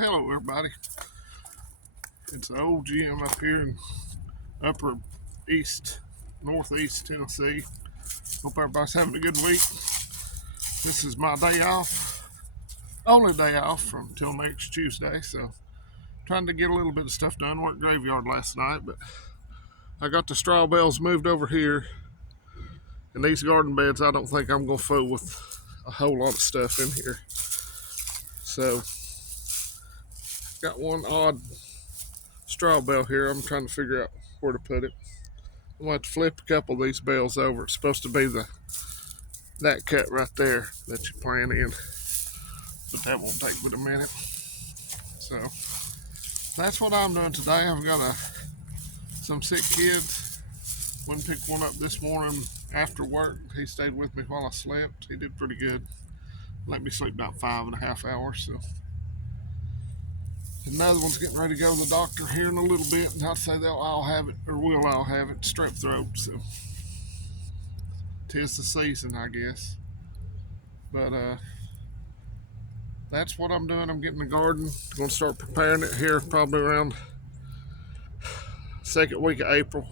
Hello, everybody. It's the old gym up here in upper east, northeast Tennessee. Hope everybody's having a good week. This is my day off, only day off from till next Tuesday, so trying to get a little bit of stuff done. Worked graveyard last night, but I got the straw bales moved over here, and these garden beds I don't think I'm gonna fool with a whole lot of stuff in here. So got one odd straw bale here. I'm trying to figure out where to put it. I'm going to have to flip a couple of these bales over. It's supposed to be that cut right there that you plant in, but that won't take but a minute. So that's what I'm doing today. I've got some sick kids. Went and picked one up this morning after work. He stayed with me while I slept. He did pretty good. Let me sleep about 5.5 hours. So another one's getting ready to go to the doctor here in a little bit, and I'd say they'll all have it, or we'll all have it, strep throat. So 'tis the season, I guess. But that's what I'm doing. I'm getting the garden. Going to start preparing it here probably around second week of April.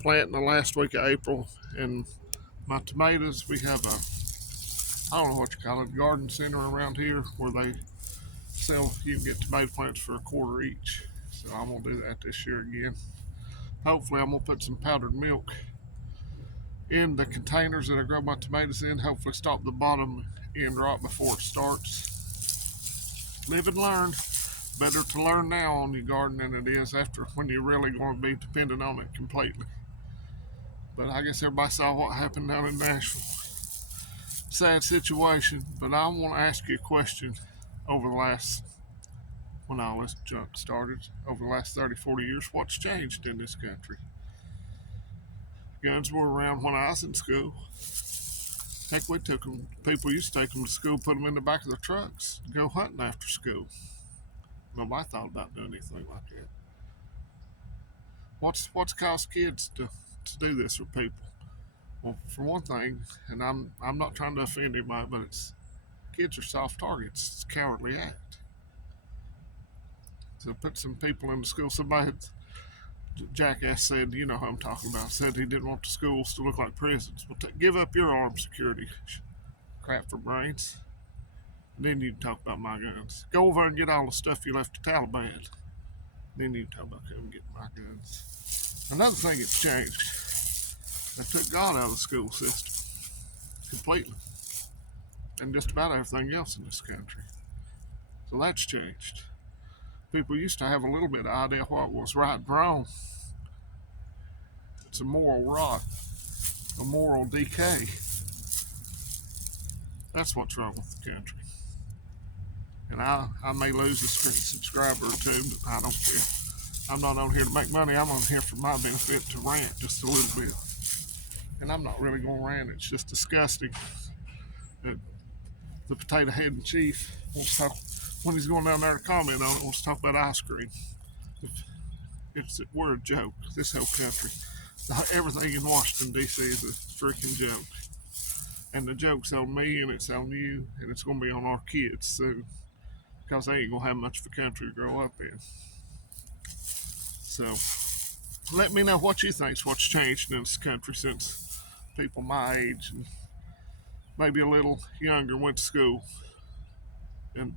Planting the last week of April. And my tomatoes, we have I don't know what you call it, garden center around here where they sell, you can get tomato plants for $1 each. So I'm going to do that this year again. Hopefully I'm going to put some powdered milk in the containers that I grow my tomatoes in. Hopefully stop the bottom end right before it starts. Live and learn. Better to learn now on your garden than it is after, when you're really going to be dependent on it completely. But I guess everybody saw what happened down in Nashville. Sad situation, but I want to ask you a question. When all this junk started, over the last 30, 40 years, what's changed in this country? Guns were around when I was in school. Heck, people used to take them to school, put them in the back of their trucks, go hunting after school. Nobody thought about doing anything like that. What's caused kids to do this with people? Well, for one thing, and I'm not trying to offend anybody, but kids are soft targets. It's a cowardly act. So put some people in the school. Jackass said, you know who I'm talking about, said he didn't want the schools to look like prisons. Well, give up your armed security crap for brains. And then you can talk about my guns. Go over and get all the stuff you left to Taliban. Then you can talk about coming getting my guns. Another thing that's changed, they took God out of the school system completely, and just about everything else in this country. So that's changed. People used to have a little bit of idea what was right and wrong. It's a moral rot, a moral decay. That's what's wrong with the country. And I may lose a subscriber or two, but I don't care. I'm not on here to make money. I'm on here for my benefit to rant just a little bit. And I'm not really going to rant. It's just disgusting that the potato head and chief wants to talk, when he's going down there to comment on it, wants to talk about ice cream. We're a joke. This whole country, everything in Washington D.C. is a freaking joke. And the joke's on me, and it's on you, and it's going to be on our kids soon, because they ain't going to have much of a country to grow up in. So let me know what you think's what's changed in this country since people my age and maybe a little younger went to school. And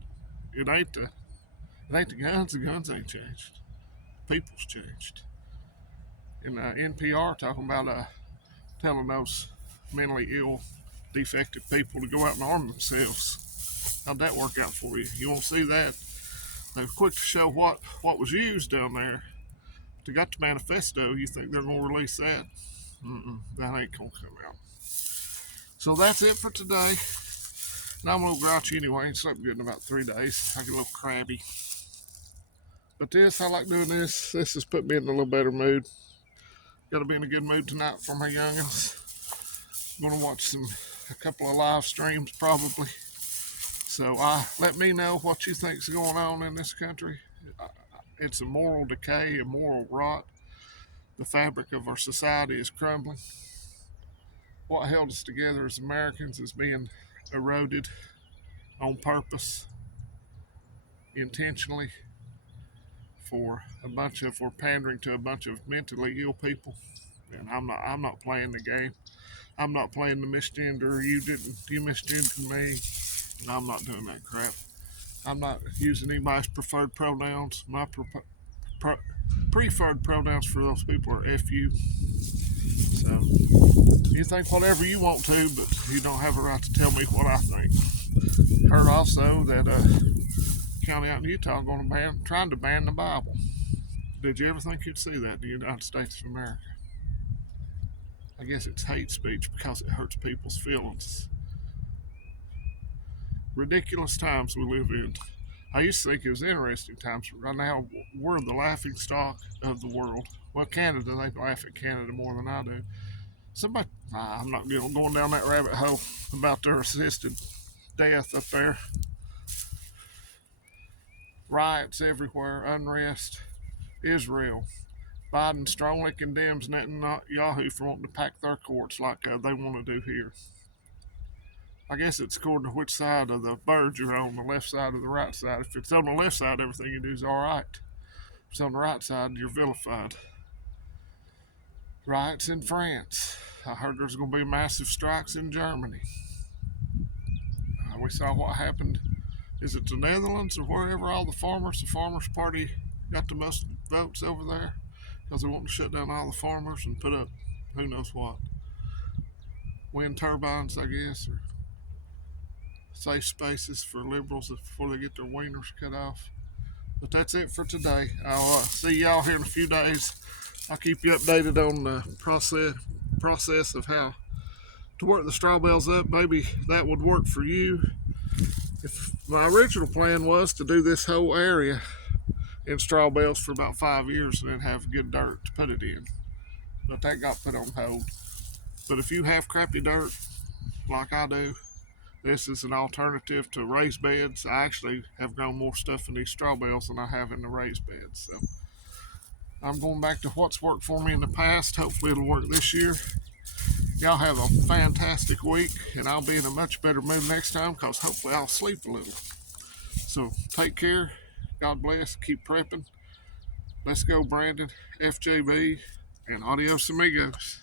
it ain't the guns. The guns ain't changed. People's changed. And NPR talking about telling those mentally ill, defective people to go out and arm themselves. How'd that work out for you? You won't see that. They were quick to show what was used down there. They got the manifesto. You think they're going to release that? That ain't going to come out. So that's it for today. And I'm a little grouchy anyway. I slept good in about 3 days. I get a little crabby. But I like doing this. This has put me in a little better mood. Got to be in a good mood tonight for my youngins. I'm going to watch a couple of live streams probably. So let me know what you think's going on in this country. It's a moral decay, a moral rot. The fabric of our society is crumbling. What held us together as Americans is being eroded on purpose. intentionally for pandering to a bunch of mentally ill people. And I'm not playing the game. I'm not playing the misgender. You misgendered me, and I'm not doing that crap. I'm not using anybody's preferred pronouns. My preferred pronouns for those people are "fu." So you think whatever you want to, but you don't have a right to tell me what I think. Heard also that county out in Utah trying to ban the Bible. Did you ever think you'd see that in the United States of America? I guess it's hate speech because it hurts people's feelings. Ridiculous times we live in. I used to think it was interesting times, but right now we're the laughing stock of the world. Well, Canada, they laugh at Canada more than I do. I'm not going down that rabbit hole about their assisted death up there. Riots everywhere, unrest, Israel. Biden strongly condemns Netanyahu for wanting to pack their courts like they want to do here. I guess it's according to which side of the bird you're on, the left side or the right side. If it's on the left side, everything you do is all right. If it's on the right side, you're vilified. Riots in France. I heard there's going to be massive strikes in Germany. We saw what happened. Is it the Netherlands or wherever the Farmers Party got the most votes over there? Because they want to shut down all the farmers and put up who knows what. Wind turbines, I guess, or safe spaces for liberals before they get their wieners cut off. But that's it for today. I'll see y'all here in a few days. I'll keep you updated on the process of how to work the straw bales up. Maybe that would work for you. If my original plan was to do this whole area in straw bales for about 5 years and then have good dirt to put it in, but that got put on hold. But if you have crappy dirt like I do, this is an alternative to raised beds. I actually have grown more stuff in these straw bales than I have in the raised beds. So I'm going back to what's worked for me in the past. Hopefully it'll work this year. Y'all have a fantastic week, and I'll be in a much better mood next time because hopefully I'll sleep a little. So take care. God bless. Keep prepping. Let's go, Brandon, FJB, and adios amigos.